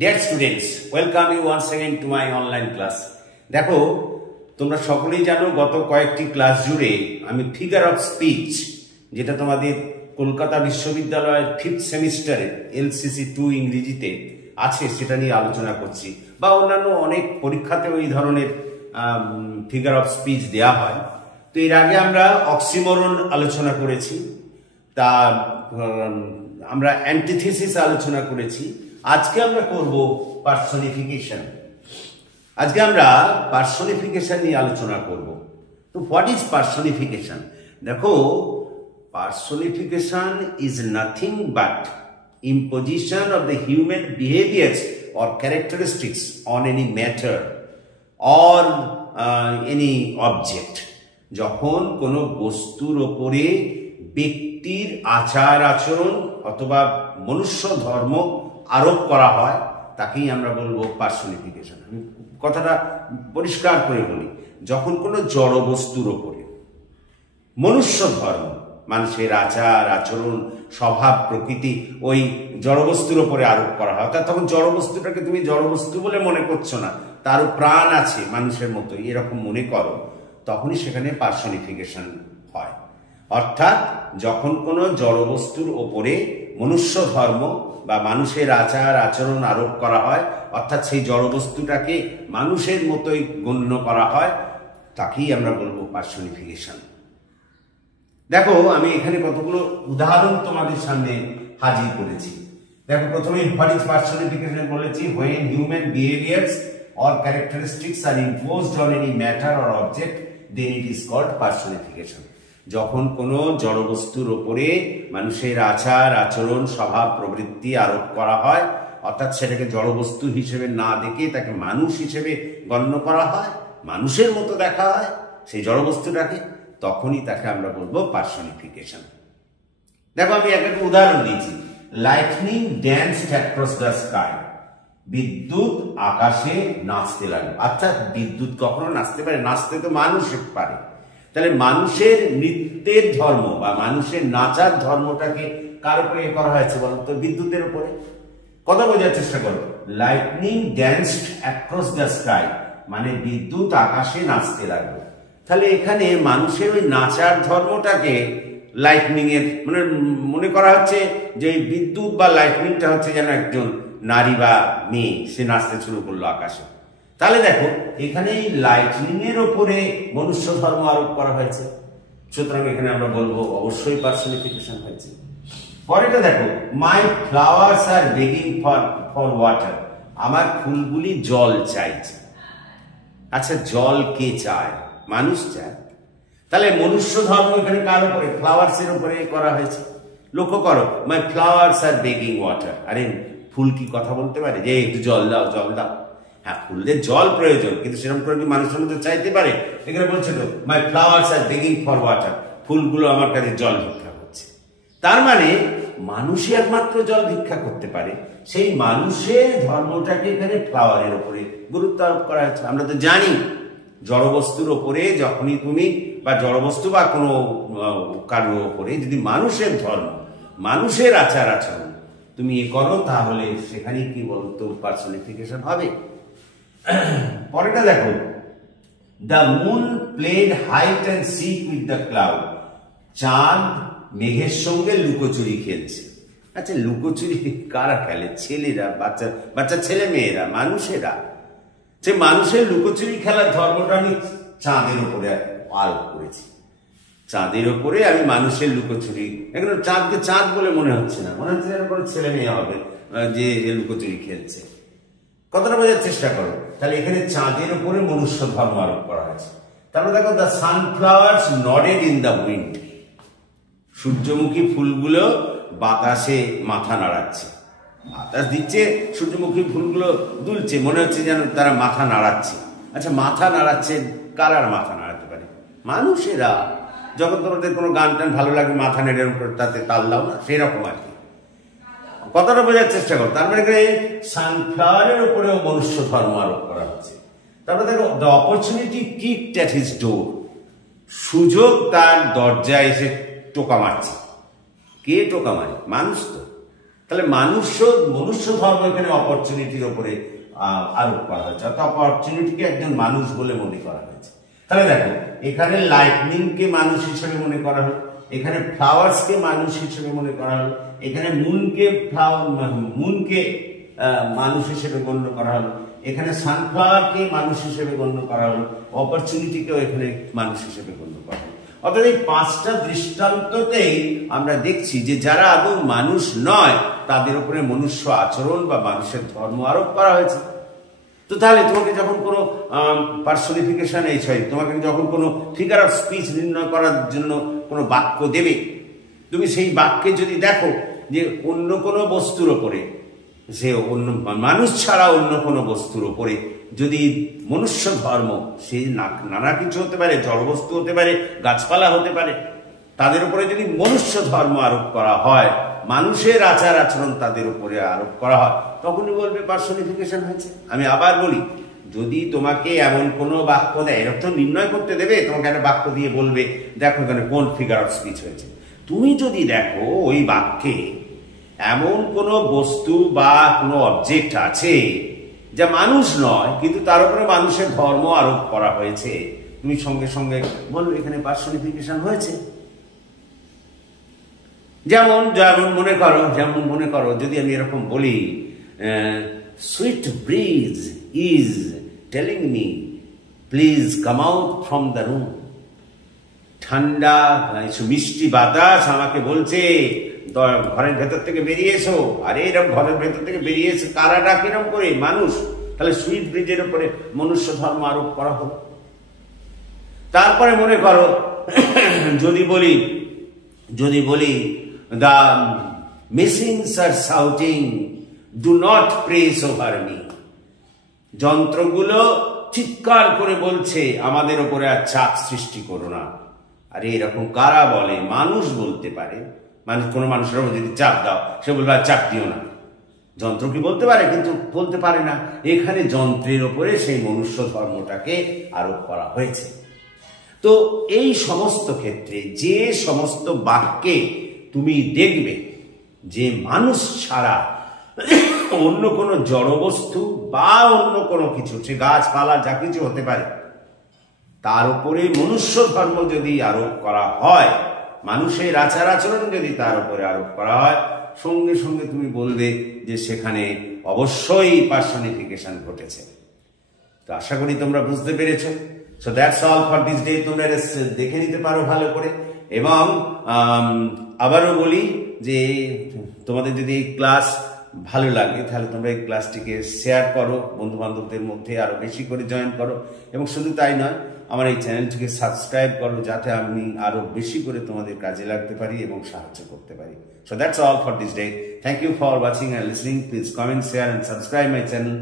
Dear students, welcome you once again to my online class. দেখো তোমরা সকলেই জানো গত কয়েকটি ক্লাস জুড়ে আমি ফিগার অফ স্পিচ যেটা তোমাদের কলকাতা বিশ্ববিদ্যালয়ের 5th সেমিস্টারে LCC 2 ইংরেজিতে আছে সেটা নিয়ে আলোচনা করছি বা অন্যান্য অনেক পরীক্ষাতেও এই ধরনের ফিগার অফ স্পিচ দেয়া হয়। তো এর আগে আমরা অক্সিমোরন আলোচনা করেছি, তা আমরা অ্যান্টিথিসিস আলোচনা করেছি। আজকে আমরা করব পার্সনিফিকেশন। আজকে আমরা পার্সনিফিকেশন নিয়ে আলোচনা করব। তো হোয়াট ইজ পার্সনিফিকেশন? দেখো, personification is nothing but imposition of the human behaviors or characteristics on any matter or any object. যখন কোনো বস্তুর ওপরে ব্যক্তির আচার আচরণ অথবা মনুষ্য ধর্ম আরোপ করা হয় তাকেই আমরা বলবো পার্সনিফিকেশন। আমি কথাটা পরিষ্কার করে বলি, যখন কোনো জড় বস্তুর ওপরে মনুষ্য ধর্ম, মানুষের আচার আচরণ স্বভাব প্রকৃতি ওই জড়বস্তুর ওপরে আরোপ করা হয়, অর্থাৎ তখন জড়বস্তুটাকে তুমি জড়বস্তু বলে মনে করছো না, তারও প্রাণ আছে মানুষের মতো এরকম মনে করো, তখনই সেখানে পার্সনিফিকেশন হয়। অর্থাৎ যখন কোনো জড়বস্তুর ওপরে মনুষ্য ধর্ম বা মানুষের আচার আচরণ আরোপ করা হয়, অর্থাৎ সেই জড়বস্তুটাকে মানুষের মতোই গণ্য করা হয়, তাকেই আমরা বলবো পার্সনিফিকেশন। দেখো, আমি এখানে কতগুলো উদাহরণ তোমাদের সামনে হাজির করেছি। দেখো, প্রথমে হোয়াট ইজ পার্সনিফিকেশন বলেছি, when human behaviors or characteristics are imposed on any matter or object, then it is called personification. যখন কোনো জড়বস্তুর ওপরে মানুষের আচার আচরণ স্বভাব প্রবৃত্তি আরোপ করা হয়, অর্থাৎ সেটাকে জড়বস্তু হিসেবে না দেখে তাকে মানুষ হিসেবে গণ্য করা হয়, মানুষের মতো দেখা হয় সেই জড়বস্তুটাকে, তখনই তাকে আমরা বলবো পার্সনিফিকেশন। দেখো, আমি একটা উদাহরণ দিয়েছি, lightning danced across the sky. বিদ্যুৎ আকাশে নাচতে লাগলো। আচ্ছা, বিদ্যুৎ কখনো নাচতে পারে? নাচতে তো মানুষ পারে। তাহলে মানুষের নৃত্যের ধর্ম বা মানুষের নাচার ধর্মটাকে কার উপরে করা হয়েছে বলো তো? বিদ্যুতের উপরে। কথা বোঝার চেষ্টা করো, lightning danced across the sky মানে বিদ্যুৎ আকাশে নাচতে লাগলো। তাহলে এখানে মানুষের ওই নাচার ধর্মটাকে লাইটনিং এর মানে মনে করা হচ্ছে যে বিদ্যুৎ বা লাইটনিংটা হচ্ছে যেন একজন নারী বা মেয়ে, সে নাচতে শুরু করলো আকাশে। তাহলে দেখো, এখানে এই লাইটনিং এর ওপরে মনুষ্য ধর্ম আরোপ করা হয়েছে, সুতরাং এখানে আমরা বলবো অবশ্যই পার্সনিফিকেশন হয়েছে। পরেটা দেখো, my flowers are begging for water. আমার ফুলগুলি জল চাইছে। আচ্ছা, জল কে চায়? মানুষ চায়। তাহলে মনুষ্য ধর্ম এখানে কার উপরে? ফ্লাওয়ার্স এর উপরে করা হয়েছে। লক্ষ্য করো, মাই ফ্লাওয়ার্স আর বেগিং ওয়াটার। আরে, ফুল কি কথা বলতে পারে যে একটু জল দাও জল দাও? হ্যাঁ, ফুলদের জল প্রয়োজন, কিন্তু সেরকম করে কি মানুষের মধ্যে চাইতে পারে? এখানে বলছে তো my flowers are begging for water, ফুলগুলো আমার কাছে জল ভিক্ষা করছে। তার মানে মানুষই একমাত্র জল ভিক্ষা করতে পারে। সেই মানুষের ধর্মটাকে এখানে ফ্লাওয়ারের উপরে গুরুত্ব আরোপ করা হয়েছে। আমরা তো জানি জড়বস্তুর ওপরে যখনই তুমি বা জড়বস্তু বা কোনো কারোর ওপরে যদি মানুষের ধর্ম মানুষের আচার আচরণ তুমি এ করো, তাহলে সেখানে কি বলতো পার্সনিফিকেশন হবে। পরেটা দেখো, the moon played hide and seek with the cloud. চাঁদ মেঘের সঙ্গে লুকোচুরি খেলছে। আচ্ছা, লুকোচুরি কারা খেলে? ছেলেরা, বাচ্চা বাচ্চা ছেলে মেয়েরা, মানুষেরা। সে মানুষের লুকোচুরি খেলার ধর্মটা আমি চাঁদের উপরে আরোপ করেছি। চাঁদের উপরে আমি মানুষের লুকোচুরি, এখানে চাঁদকে চাঁদ বলে মনে হচ্ছে না, মনে হচ্ছে যেন কোনো ছেলে মেয়ে হবে যে লুকোচুরি খেলছে। কতটা বোঝার চেষ্টা করো। তাহলে এখানে চাঁদের উপরে মনুষ্য ধর্ম আরোপ করা হয়েছে। তারপরে দেখো, the sunflowers নডেড in the wind. সূর্যমুখী ফুলগুলো বাতাসে মাথা নাড়াচ্ছে। বাতাস দিচ্ছে, সূর্যমুখী ফুলগুলো দুলছে, মনে হচ্ছে যেন তারা মাথা নাড়াচ্ছে। আচ্ছা, মাথা নাড়াচ্ছে কারার মাথা নাড়াতে পারে? মানুষেরা। যখন তোমাদের কোনো গান টান ভালো লাগে মাথা নেড়ে তাতে তাল দাও না, সেই রকম আর কি। কথাটা বোঝার চেষ্টা করো। তার মানে সানফ্লাওয়ারের উপরেও মনুষ্য ধর্ম আরোপ করা হচ্ছে। তারপরে দেখো, the opportunity kicked at his door. সুযোগ তার দরজায় এসে টোকা মারছে। কে টোকা মারে? মানুষ তো। তাহলে মনুষ্য ধর্ম এখানে অপরচুনিটির উপরে আরোপ করা হয়েছে, অর্থাৎ অপরচুনিটিকে একজন মানুষ বলে মনে করা হয়েছে। তাহলে দেখো, এখানে লাইটনিংকে মানুষ হিসেবে মনে করা হলো, এখানে ফ্লাওয়ার্সকে মানুষ হিসেবে মনে করা হলো, এখানে মুনকে মানুষ হিসেবে গণ্য করা হলো, এখানে সানফ্লাওয়ারকে মানুষ হিসেবে গণ্য করা হলো, অপরচুনিটিকেও এখানে মানুষ হিসেবে গণ্য করা হলো। অর্থাৎ এই 5টা দৃষ্টান্ততেই আমরা দেখছি যে যারা আদৌ মানুষ নয় তাদের উপরে মনুষ্য আচরণ বা মানুষের ধর্ম আরোপ করা হয়েছে। তো তাহলে তোমাকে যখন কোনো পার্সনিফিকেশন তোমাকে যখন কোনো ফিগার অফ স্পিচ নির্ণয় করার জন্য কোনো বাক্য দেবে, তুমি সেই বাক্যে যদি দেখো যে অন্য কোনো বস্তুর ওপরে, সে অন্য মানুষ ছাড়া অন্য কোনো বস্তুর ওপরে যদি মনুষ্য ধর্ম, সে নানা কিছু হতে পারে, জড়বস্তু হতে পারে, গাছপালা হতে পারে, তাদের উপরে যদি মনুষ্য ধর্ম আরোপ করা হয়, মানুষের আচার আচরণ তাদের উপরে আরোপ করা হয়, তখনই বলবে পার্সনিফিকেশন হয়েছে। আমি আবার বলি, যদি তোমাকে এমন কোনো বাক্য দেয়, এর অর্থ নির্ণয় করতে দেবে, তোমাকে একটা বাক্য দিয়ে বলবে দেখো এখানে কোন ফিগার অফ স্পিচ হয়েছে। তুমি যদি দেখো ওই বাক্যে এমন কোনো বস্তু বা কোনো অবজেক্ট আছে যা মানুষ নয়, কিন্তু তার উপরে মানুষের ধর্ম আরোপ করা হয়েছে, তুমি সঙ্গে সঙ্গে বলবে এখানে পার্সনিফিকেশন হয়েছে। যেমন মনে করো যদি আমি এরকম বলি, sweet breeze is telling me please come out from the room. ঠান্ডা মিষ্টি বাতাস আমাকে বলছে ঘরের ভেতর থেকে বেরিয়ে এসো। আরে এরকম ঘরের ভেতর থেকে বেরিয়ে এসে কারাটা কিরম করে? মানুষ। তাহলে সুইট ব্রিজের উপরে মনুষ্য ধর্ম আরোপ করা হলো। তারপরে মনে করো যদি বলি the machines are shouting, do not praise over me. যন্ত্রগুলো চিৎকার করে বলছে আমাদের উপরে আর চাপ সৃষ্টি করো না। আরে এরকম কারা বলে? মানুষ বলতে পারে। কোনো মানুষের উপর যদি চাপ দাও, সে বলবে আর চাপ দিও না। যন্ত্র কি বলতে পারে? কিন্তু বলতে পারে না। এখানে যন্ত্রের উপরে সেই মনুষ্য ধর্মটাকে আরোপ করা হয়েছে। তো এই সমস্ত ক্ষেত্রে যে সমস্ত বাক্যে তুমি দেখবে যে মানুষ ছাড়া অন্য কোনো জড়বস্তু বা অন্য কোনো কিছু, সে গাছপালা যা কিছু হতে পারে, তার উপরে মনুষ্য ধর্ম যদি আরোপ করা হয়, মানুষের আচার আচরণ যদি তার উপরে আরোপ করা হয়, সঙ্গে সঙ্গে তুমি বলবে যে সেখানে অবশ্যই পার্সনিফিকেশন ঘটেছে। তো আশা করি তোমরা বুঝতে পেরেছো। So that's all for this day. তোমরা দেখে নিতে পারো ভালো করে। এবং আবারও বলি যে তোমাদের যদি এই ক্লাস ভালো লাগে তাহলে তোমরা এই ক্লাসটিকে শেয়ার করো, বন্ধু বান্ধবদের মধ্যে আরো বেশি করে জয়েন করো। এবং শুধু তাই নয়, আমার এই চ্যানেলটিকে সাবস্ক্রাইব করো, যাতে আমি আরো বেশি করে তোমাদের কাজে লাগতে পারি এবং সাহায্য করতে পারি। So that's all for this day. Thank you for watching and listening. Please comment, share and subscribe my channel.